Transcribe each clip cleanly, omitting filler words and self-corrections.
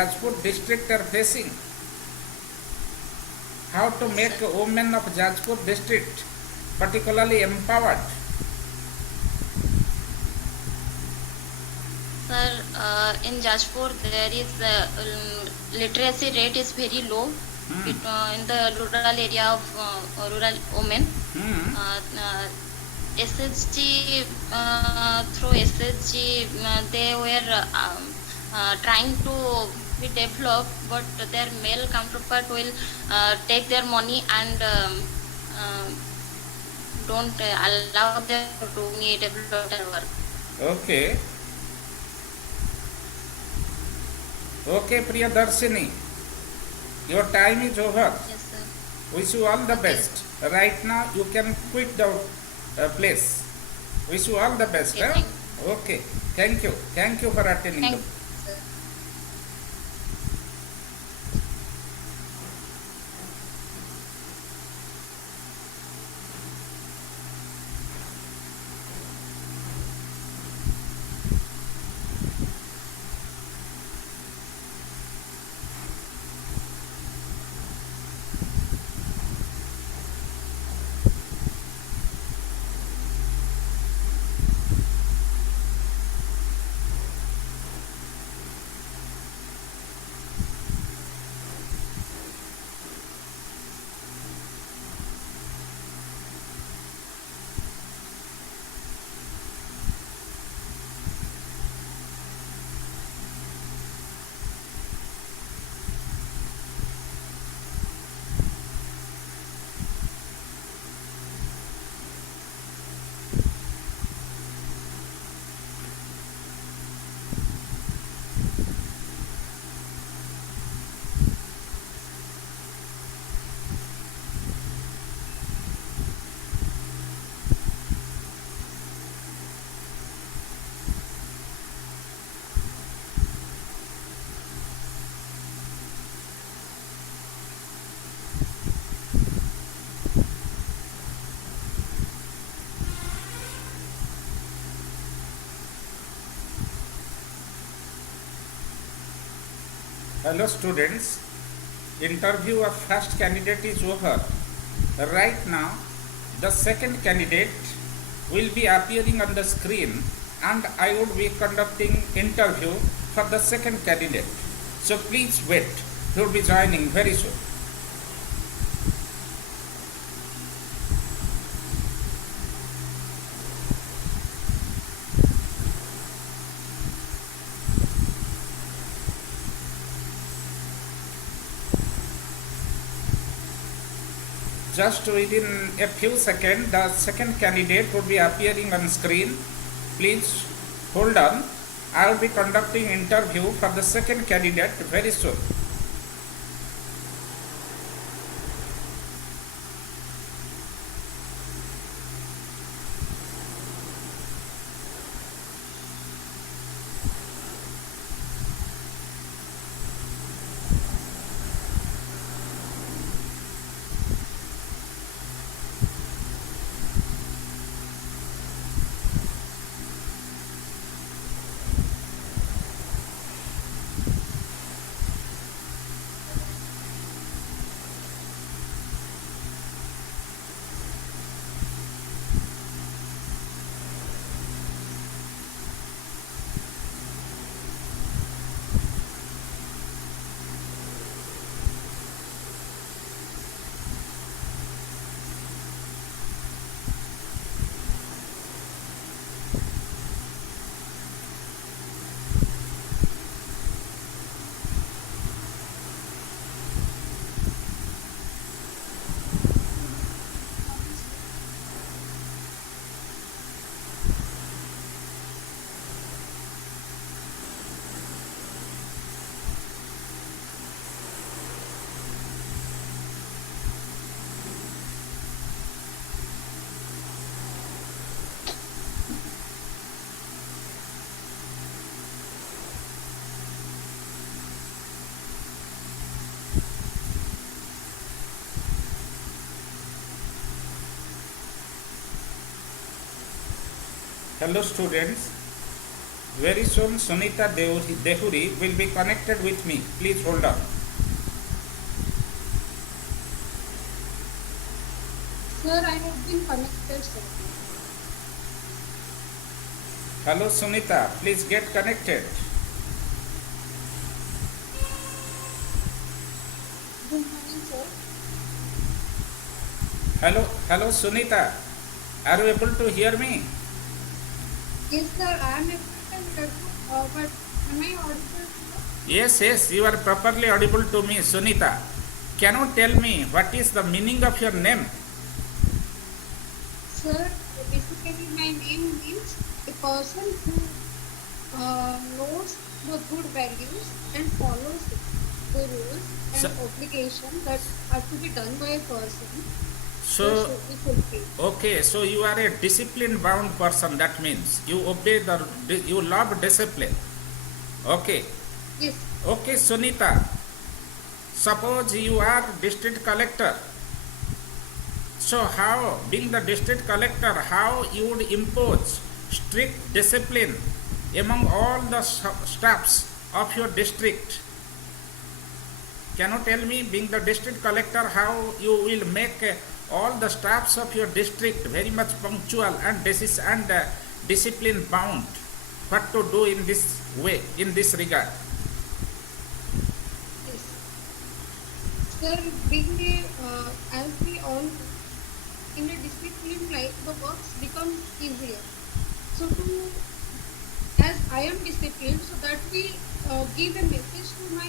Jajpur district are facing. How to make women of Jajpur district particularly empowered? Sir, in Jajpur there is literacy rate is very low in the rural area of rural women. SSG through SSG they were trying to be developed, but their male counterpart will take their money and don't allow them to do any development work. Okay. Okay, Priyadarshini. Your time is over. Yes, sir. Wish you all the best. Right now you can quit the place. Wish you all the best. Okay, Okay. Thank you. Thank you for attending. Thank the you, sir. Hello students, interview of first candidate is over. Right now, the second candidate will be appearing on the screen and I would be conducting interview for the second candidate. So please wait, he will be joining very soon. Just within a few seconds, the second candidate would be appearing on screen. Please hold on. I will be conducting interview for the second candidate very soon. Hello students, Very soon Sunita Dehuri will be connected with me. Please hold on. Sir, I have been connected, sir. Hello Sunita, please get connected. Good morning, sir. Hello Sunita, are you able to hear me? Yes, sir, I am able to hear you, but am I audible, sir? Yes, you are properly audible to me, Sunita. Can you tell me what is the meaning of your name? Sir, basically my name means a person who knows the good values and follows the rules and Sir. obligations that are to be done by a person. So, should be fulfilled. okay, so you are a discipline bound person, that means you obey you love discipline. Okay, Yes, okay Sunita, suppose you are district collector. So how, being the district collector, how you would impose strict discipline among all the staffs of your district? Can you tell me, being the district collector, how you will make all the staffs of your district very much punctual and discipline bound? What to do in this way, in this regard? yes. Sir, being as we all know, in a disciplined life, the works become easier. So, as I am disciplined, so that we give a message to my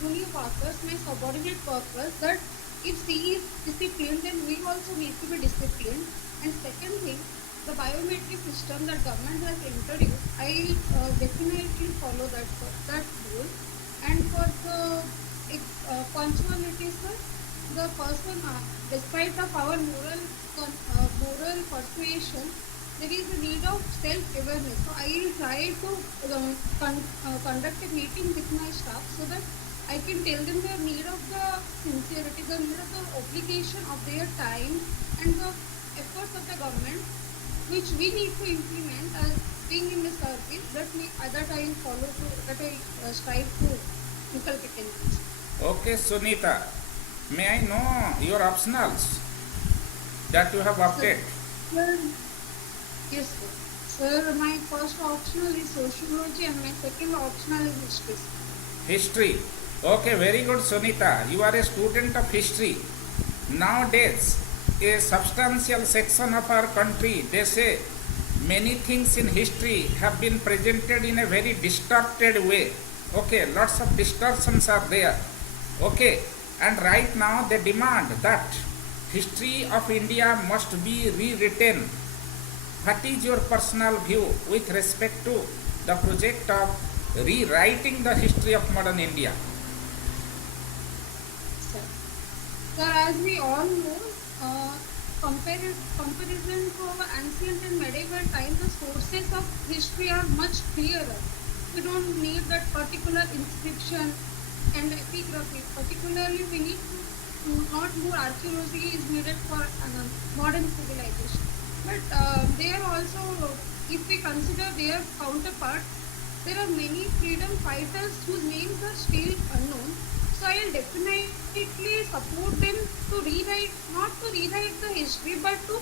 junior workers, my subordinate workers, that if he is disciplined, then we also need to be disciplined. And second thing, the biometric system that government has introduced, I definitely follow that rule. And for the punctuality, sir, the person, despite of our moral persuasion, there is a need of self-awareness. So I will try to conduct a meeting with my staff so that I can tell them the need of the sincerity, the need of the obligation of their time and the efforts of the government, which we need to implement as being in the service, that I will follow to, that I strive to inculcate in it. Okay Sunita, may I know your optionals that you have opted? Sir, yes, sir. Sir, my first optional is sociology and my second optional is history. History. Okay, very good Sunita. You are a student of history. Nowadays, a substantial section of our country, they say many things in history have been presented in a very distorted way. Okay, lots of distortions are there. Okay, and right now they demand that history of India must be rewritten. What is your personal view with respect to the project of rewriting the history of modern India? Sir, sir, as we all know, comparison to ancient and medieval times, the sources of history are much clearer. We don't need that particular inscription and epigraphy. Particularly, we need to not more archaeology is needed for modern civilization. But there also, if we consider their counterpart, there are many freedom fighters whose names are still unknown. So I will definitely support them to rewrite, not to rewrite the history, but to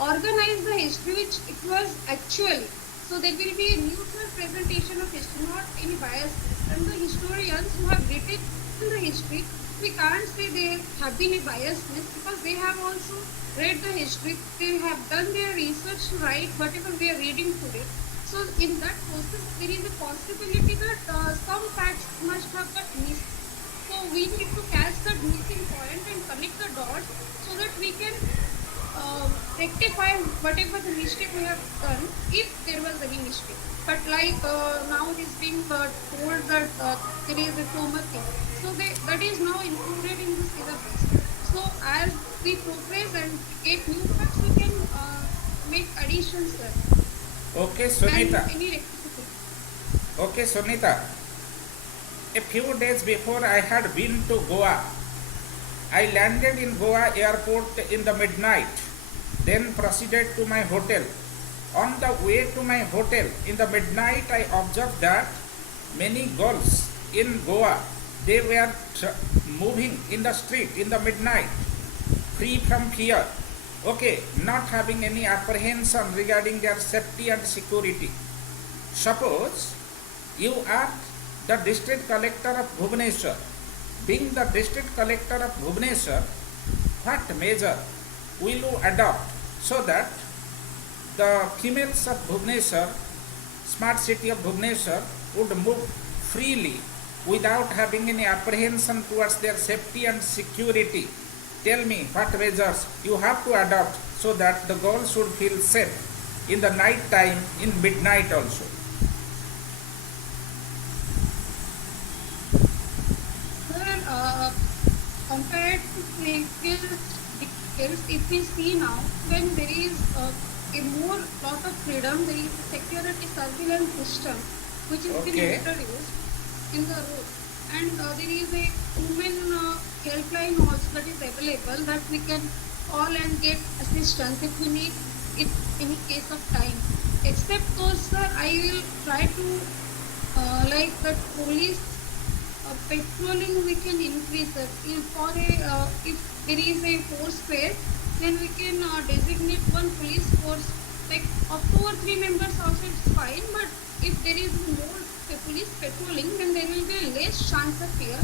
organize the history which it was actually. So there will be a neutral presentation of history, not any bias. And the historians who have written the history, we can't say they have been a biasness because they have also read the history. They have done their research to write whatever we are reading today. So in that process, there is a possibility that some facts must have got missed. So we need to catch that missing point and connect the dots so that we can rectify whatever the mistake we have done, if there was any mistake. But like now it is being told that there is a former thing. So that is now included in the syllabus. So as we progress and get new facts, we can make additions there. Okay, Sunita. And any rectification. Okay, Sunita. A few days before I had been to Goa. I landed in Goa airport in the midnight, then proceeded to my hotel On the way to my hotel in the midnight, I observed that many girls in Goa, they were moving in the street in the midnight, free from fear, okay, not having any apprehension regarding their safety and security. Suppose you are the district collector of Bhubaneswar. Being the district collector of Bhubaneswar, what measure will you adopt so that the females of Bhubaneswar, smart city of Bhubaneswar, would move freely without having any apprehension towards their safety and security? Tell me what measures you have to adopt so that the girls should feel safe in the night time, in midnight also. Sir, compared to previous decades, if we see now, when there is a more lot of freedom, there is a security surveillance system which is being Okay. introduced in the road, and there is a women helpline also that is available that we can call and get assistance if we need it any case of time. Except those, sir, I will try to like that police patrolling we can increase it. If there is a force fair, then we can designate one police force, like up to 2 or 3 members also it's fine, but if there is more police patrolling, then there will be less chance of fear.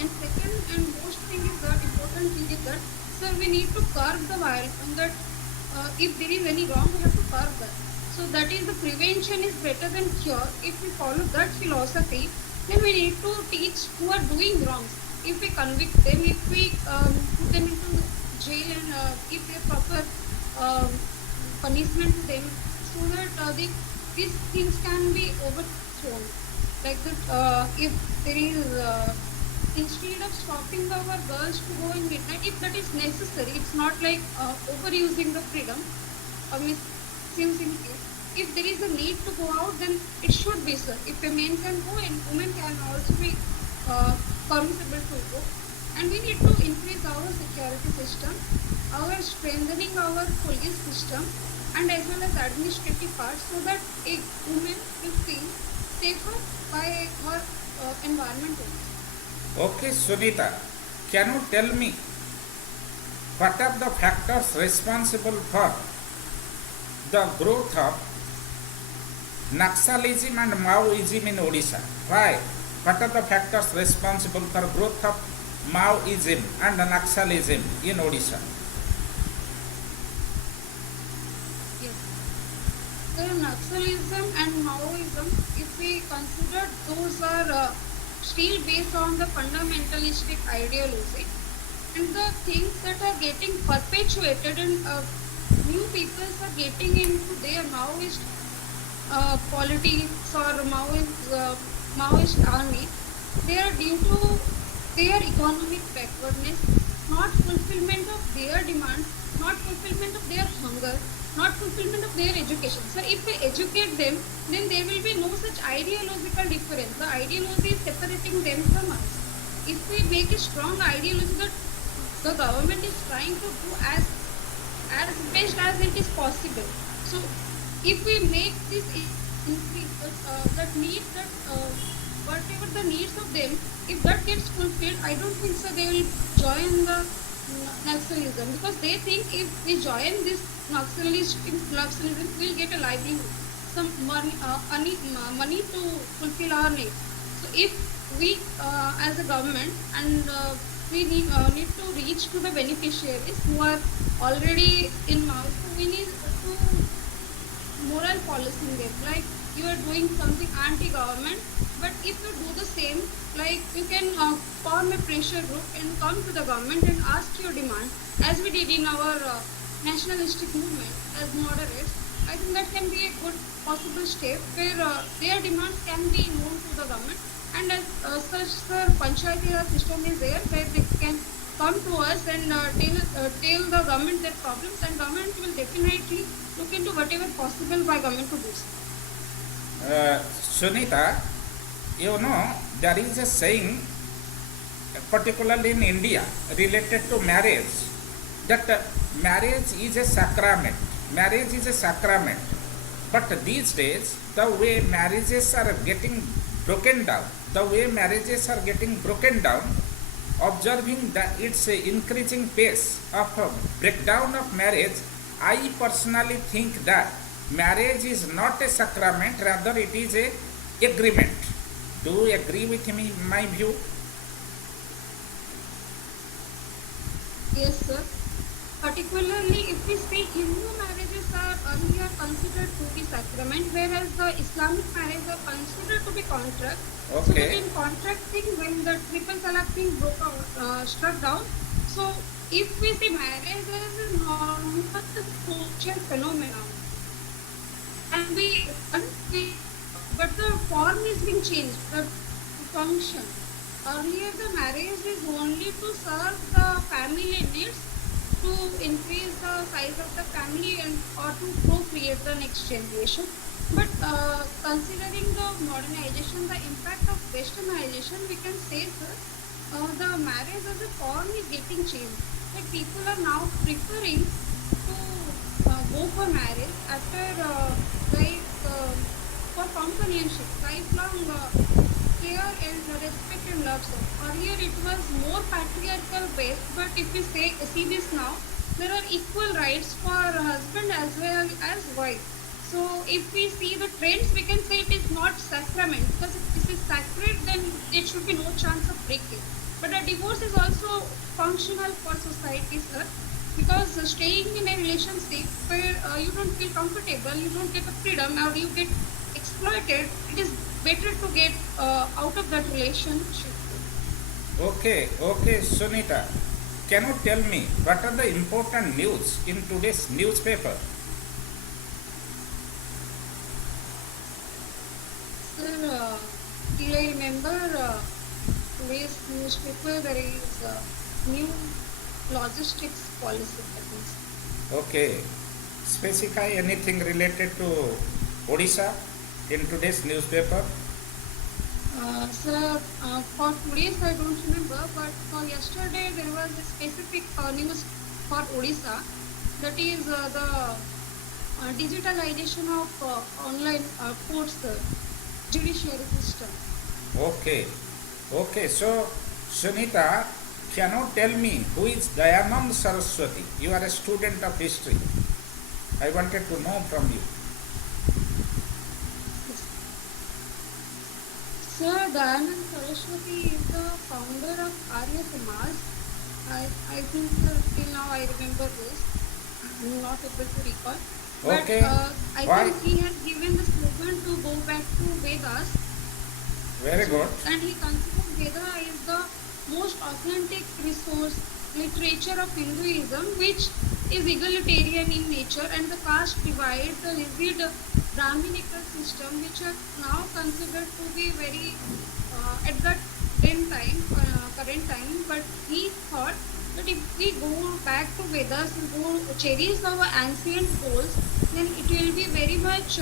And second and most thing is that important thing is that, sir, we need to curb the violence, and that if there is any wrong, we have to curb that. So that is, the prevention is better than cure. If we follow that philosophy, then we need to teach who are doing wrongs. If we convict them, if we put them into jail and give a proper punishment to them, so that these things can be overthrown. Like that, if there is, instead of stopping our girls to go in midnight, if that is necessary, it's not like overusing the freedom or misusing it. If there is a need to go out, then it should be, sir. If a man can go, and women can also be permissible to go. And we need to increase our security system, our strengthening our police system, and as well as administrative part, so that a woman will feel safer by her environment also. Okay, Sunita, can you tell me what are the factors responsible for the growth of Naxalism and Maoism in Odisha? Why? What are the factors responsible for growth of Maoism and Naxalism in Odisha? Yes. So Naxalism and Maoism, if we consider, those are still based on the fundamentalistic ideology, and the things that are getting perpetuated, and new peoples are getting into their Maoist politics or Maoist army. They are due to their economic backwardness, not fulfillment of their demands, not fulfillment of their hunger, not fulfillment of their education. So if we educate them, then there will be no such ideological difference. The ideology is separating them from us. If we make a strong ideology that the government is trying to do as best as it is possible. So if we make this increase, that need, that whatever the needs of them, if that gets fulfilled, I don't think so they will join the Naxalism, because they think if we join this Naxalism, we'll get a livelihood, some money to fulfill our needs. So if we as a government, and we need to reach to the beneficiaries who are already in Mao, so we need to moral policing them, like you are doing something anti-government, but if you do the same, like you can form a pressure group and come to the government and ask your demand, as we did in our nationalistic movement as moderates. I think that can be a good possible step where their demands can be known to the government, and as such, the panchayati system is there where they can come to us and tell the government their problems, and government will definitely look into whatever possible by government to do so. Sunita, you know, there is a saying, particularly in India, related to marriage, that marriage is a sacrament. Marriage is a sacrament. But these days, the way marriages are getting broken down, observing that it's a increasing pace of breakdown of marriage, I personally think that marriage is not a sacrament, rather it is a agreement. Do you agree with me, my view? Yes, sir. Particularly if we see Hindu marriages are earlier considered to be sacrament, whereas the Islamic marriages are considered to be contract. So that Okay. in contract thing, when the triple talaq thing broke out, struck down, so if we see marriage as a normal social phenomenon, and but the form is being changed, the function. Earlier, the marriage is only to serve the family needs, to increase the size of the family and or to procreate the next generation. But considering the modernization, the impact of westernization, we can say that the marriage as a form is getting changed. Like people are now preferring to go for marriage after for companionship, lifelong care and respect and love. So earlier it was more patriarchal based, but if we see this now, there are equal rights for husband as well as wife. So if we see the trends, we can say it is not sacrament, because if this is sacred, then there should be no chance of breaking. But a divorce is also functional for society, sir, because staying in a relationship where you don't feel comfortable, you don't get the freedom, or you get exploited, it is better to get out of that relationship. Okay, Sunita. Can you tell me what are the important news in today's newspaper? Sir, till I remember today's newspaper, there is new logistics policy. That means. Okay. Specify anything related to Odisha in today's newspaper? Sir, for today's I don't remember, but for yesterday there was a specific news for Odisha, that is the digitalization of online courts, judiciary system. Okay. So, Sunita, can you tell me who is Dayanand Saraswati? You are a student of history. I wanted to know from you. Sir, Dayanand Saraswati is the founder of Arya Samaj. I think till now I remember this. I'm not able to recall. But Okay. I Why? think he has given the slogan to go back to Vedas. Very good. And he considers Veda is the most authentic resource literature of Hinduism, which is egalitarian in nature, and the caste divide, the rigid Brahminical system, which are now considered to be very at that current time. But he thought that if we go back to Vedas and go cherish our ancient goals, then it will be very much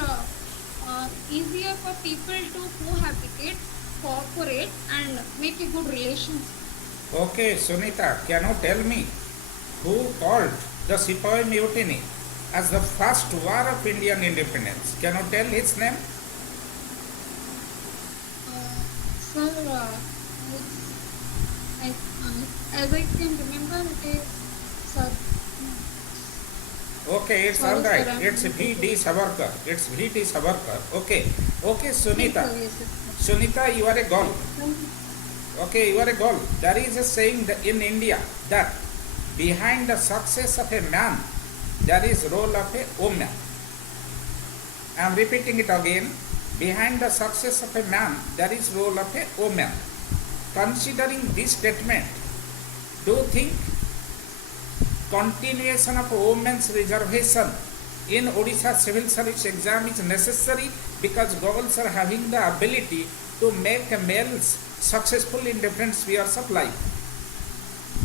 easier for people to cohabitate, cooperate, and make a good relations. Okay, Sunita, can you tell me who called the Sepoy Mutiny as the first war of Indian independence? Can you tell his name? Sir, as I can remember, it is sir. Okay, it's Sorry, all sir, right. I'm It's not V.D. Savarkar. It's V.D. Savarkar. Okay, Sunita. Yes, sir. Sunita, you are a girl. Thank you. Okay, you are a girl. There is a saying that in India that behind the success of a man, there is role of a woman. I am repeating it again. Behind the success of a man, there is role of a woman. Considering this statement, do you think continuation of women's reservation in Odisha civil service exam is necessary because girls are having the ability to make males successful in different spheres of life?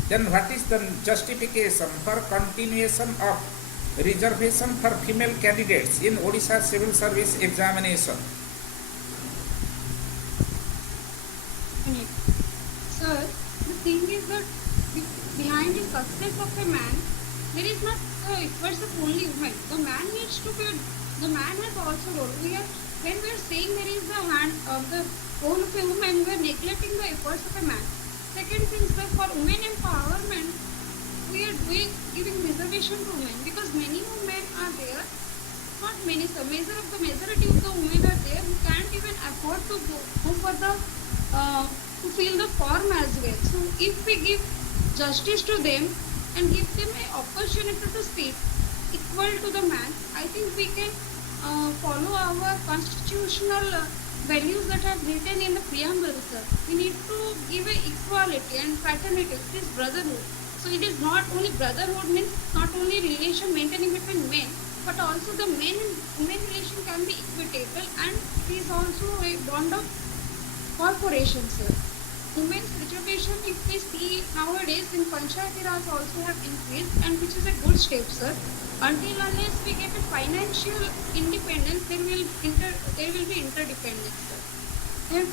Then what is the justification for continuation of reservation for female candidates in Odisha civil service examination? Sir, the thing is that behind the success of a man, there is not equals of only women. The man needs to be The man has also role. When we are saying there is the hand of the role of a woman, we are neglecting the efforts of a man. Second thing, sir, for women empowerment, we are giving reservation to women because many women are there. Not many, sir. Majority of the women are there who can't even afford to go for the to fill the form as well. So if we give justice to them and give them an opportunity to speak equal to the man, I think we can follow our constitutional values that are written in the preamble, sir. We need to give a equality and fraternity. It is brotherhood. So it is not only brotherhood means not only relation maintaining between men, but also the men and women relation can be equitable, and it is also a bond of corporation, sir. Women's reservation, if we see nowadays in Panchayati Raj also have increased, and which is a good step, sir. Until unless we get a financial independence, there will be interdependence, sir. And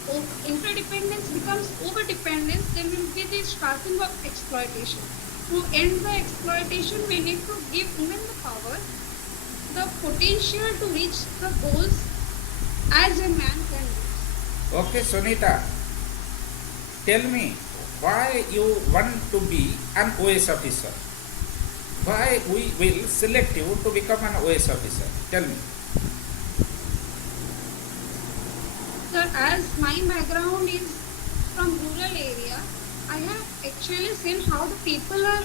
interdependence becomes overdependence, there will be the starting of exploitation. To end the exploitation, we need to give women the power, the potential to reach the goals as a man can do. Okay, Sunita, tell me why you want to be an OS officer. Why we will select you to become an OS officer? Tell me. Sir, as my background is from rural area, I have actually seen how the people are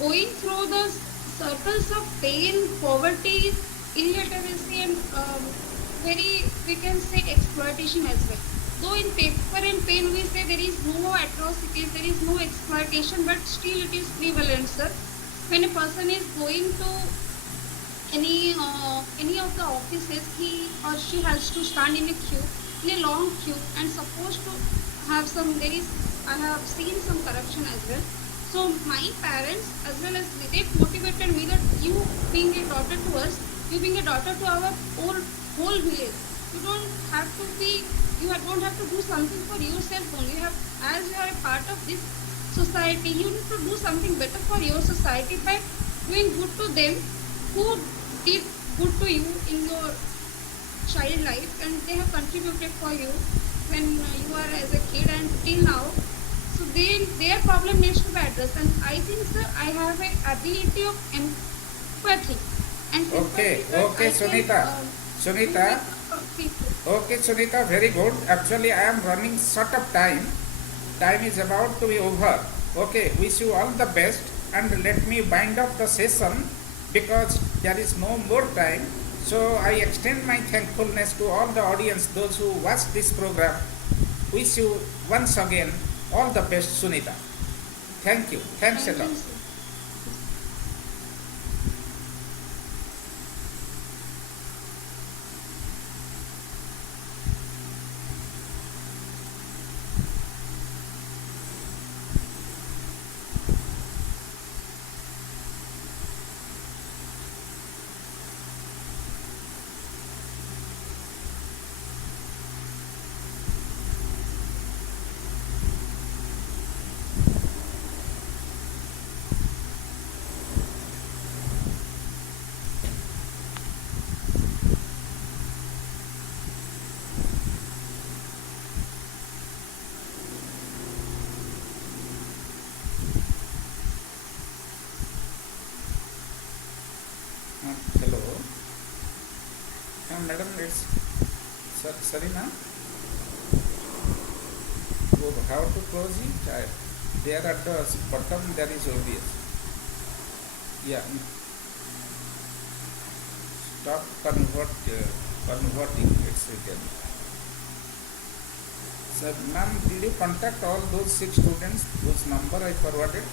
going through the circles of pain, poverty, illiteracy, and very, we can say, exploitation as well. Though in paper and pen we say there is no atrocities, there is no exploitation, but still it is prevalent, sir. When a person is going to any of the offices, he or she has to stand in a queue, in a long queue, and supposed to have some, I have seen some corruption as well. So my parents as well as they motivated me that you being a daughter to us, you being a daughter to our whole village, you don't have to do something for yourself only. As you are a part of this society, you need to do something better for your society by doing good to them who did good to you in your child life, and they have contributed for you when you are as a kid and till now. So their problem needs to be addressed, and I think, sir, I have an ability of empathy and Okay, sympathy that okay, I Sunita. can, Sunita. people. Okay, Sunita, very good. Actually, I am running short of time. Time is about to be over. Okay, wish you all the best, and let me wind up the session because there is no more time. So I extend my thankfulness to all the audience, those who watch this program. Wish you once again all the best, Sunita. Thank you. Thanks a Thank lot. you, sir. Hello. Madam, it's Sarina. How to close it? There at the bottom there is obvious. Yeah. Stop converting. It's written. Sir, ma'am, did you contact all those 6 students whose number I forwarded?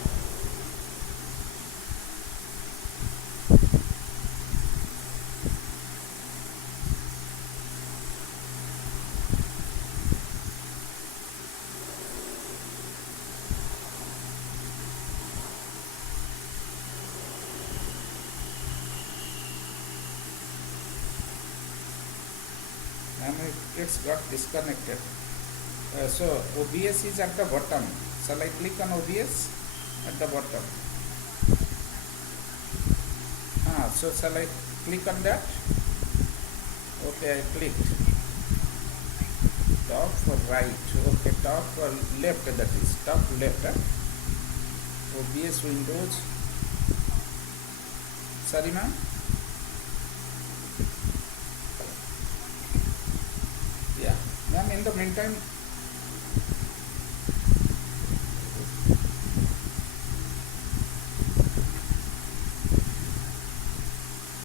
And it gets got disconnected. So OBS is at the bottom. Shall I click on OBS? At the bottom. So shall I click on that? Okay, I clicked. Top right. Okay, top left, that is top left. OBS Windows. Sorry, ma'am. Yeah, ma'am. In the meantime,